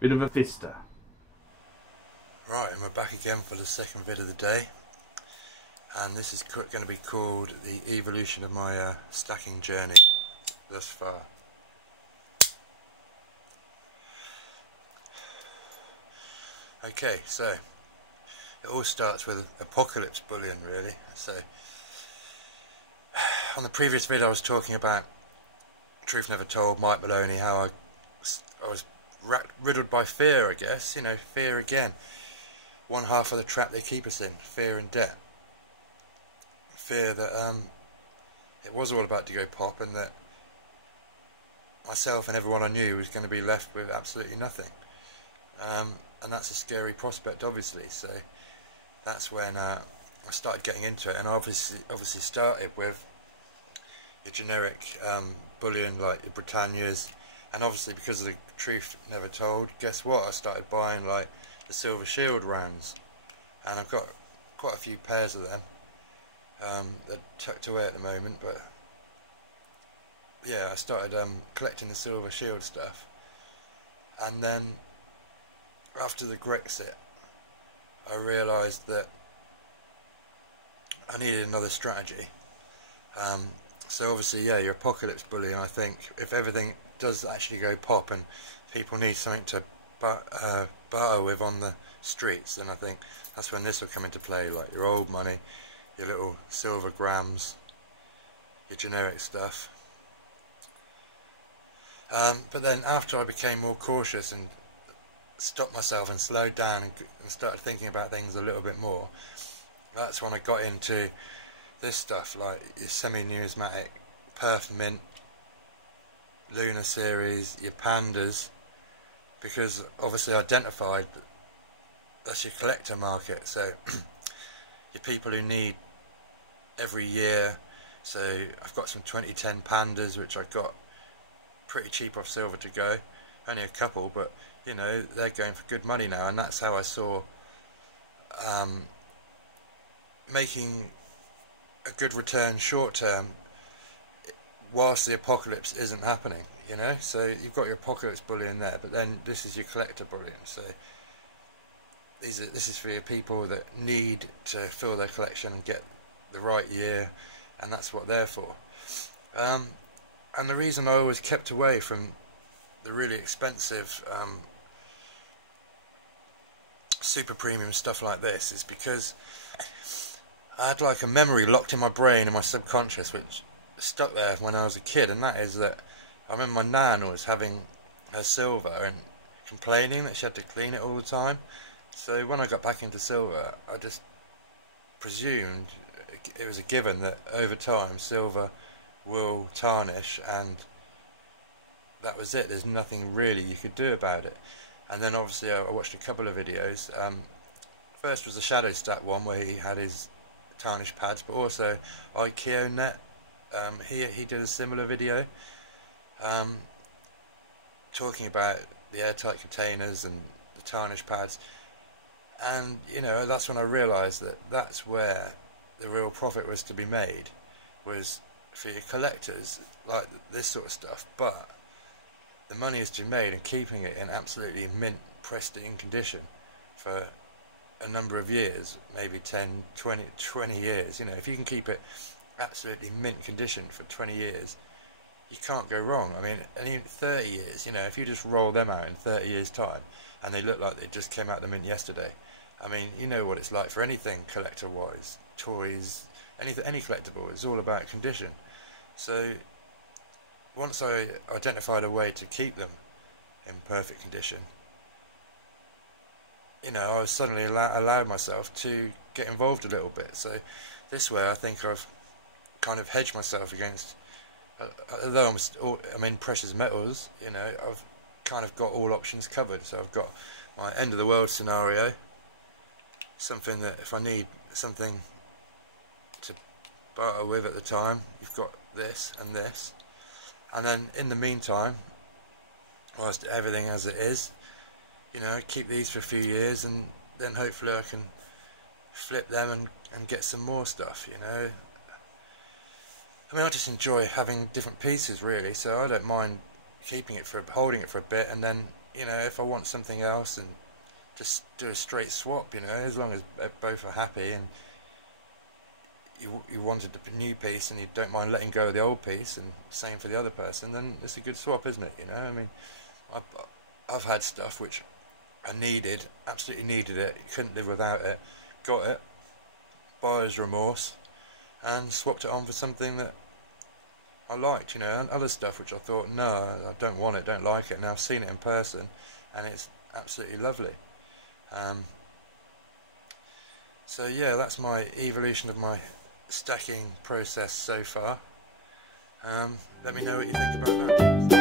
Bit of a fister. Right, and we're back again for the second vid of the day, and this is going to be called the evolution of my stacking journey thus far. Okay, so it all starts with apocalypse bullion, really. So on the previous vid I was talking about Truth Never Told, Mike Maloney, how I was riddled by fear, I guess, you know, fear again. One half of the trap they keep us in, fear and debt. Fear that it was all about to go pop, and that myself and everyone I knew was going to be left with absolutely nothing. And that's a scary prospect, obviously. So that's when I started getting into it, and I obviously started with your generic bullion like your Britannias, and obviously because of the Truth Never Told, guess what? I started buying like the Silver Shield rounds, and I've got quite a few pairs of them. They're tucked away at the moment, but yeah, I started collecting the Silver Shield stuff, and then after the Grexit I realised that I needed another strategy. So obviously, yeah, your apocalypse bullion, I think if everything does actually go pop and people need something to barter with on the streets, then I think that's when this will come into play, like your old money, your little silver grams, your generic stuff. But then after I became more cautious and stopped myself and slowed down and started thinking about things a little bit more, that's when I got into this stuff, like your semi-numismatic Perth Mint, Lunar Series, your Pandas, because obviously I identified that's your collector market. So your people who need every year. So I've got some 2010 Pandas which I got pretty cheap off Silver to Go, only a couple, but you know, they're going for good money now, and that's how I saw making a good return short term whilst the apocalypse isn't happening, you know. So you've got your apocalypse bullion there, but then this is your collector bullion. So this is for your people that need to fill their collection and get the right year, and that's what they're for. And the reason I always kept away from the really expensive super premium stuff like this is because I had like a memory locked in my brain and my subconscious which stuck there when I was a kid, and that is that I remember my nan was having her silver and complaining that she had to clean it all the time. So when I got back into silver, I just presumed it was a given that over time silver will tarnish, and that was it. There's nothing really you could do about it. And then obviously I watched a couple of videos. First was the Shadow Stat one where he had his tarnished pads, but also IkeoNet, he did a similar video talking about the airtight containers and the tarnished pads. And you know, that's when I realised that that's where the real profit was to be made, was for your collectors like this sort of stuff. But the money is to be made in keeping it in absolutely mint, pristine condition for a number of years, maybe 10, 20 years. You know, if you can keep it absolutely mint condition for 20 years, you can't go wrong. I mean, and even 30 years, you know, if you just roll them out in 30 years time and they look like they just came out the mint yesterday, I mean, you know what it's like for anything collector-wise, toys, any collectible, it's all about condition. So once I identified a way to keep them in perfect condition, you know, I was suddenly allowed myself to get involved a little bit. So this way I think I've kind of hedged myself against, although I'm in precious metals, you know, I've kind of got all options covered. So I've got my end of the world scenario, something that if I need something to barter with at the time, you've got this and this. And then in the meantime, whilst everything as it is, you know, keep these for a few years, and then hopefully I can flip them and get some more stuff, you know. I mean, I just enjoy having different pieces really, so I don't mind holding it for a bit, and then, you know, if I want something else, and just do a straight swap, you know, as long as both are happy and you wanted a new piece and you don't mind letting go of the old piece, and same for the other person, then it's a good swap, isn't it? You know, I mean, I've had stuff which I needed, absolutely needed it, couldn't live without it, got it, buyer's remorse, and swapped it on for something that I liked, you know, and other stuff which I thought, no, I don't want it, don't like it, and now I've seen it in person, and it's absolutely lovely. So yeah, that's my evolution of my stacking process so far. Let me know what you think about that.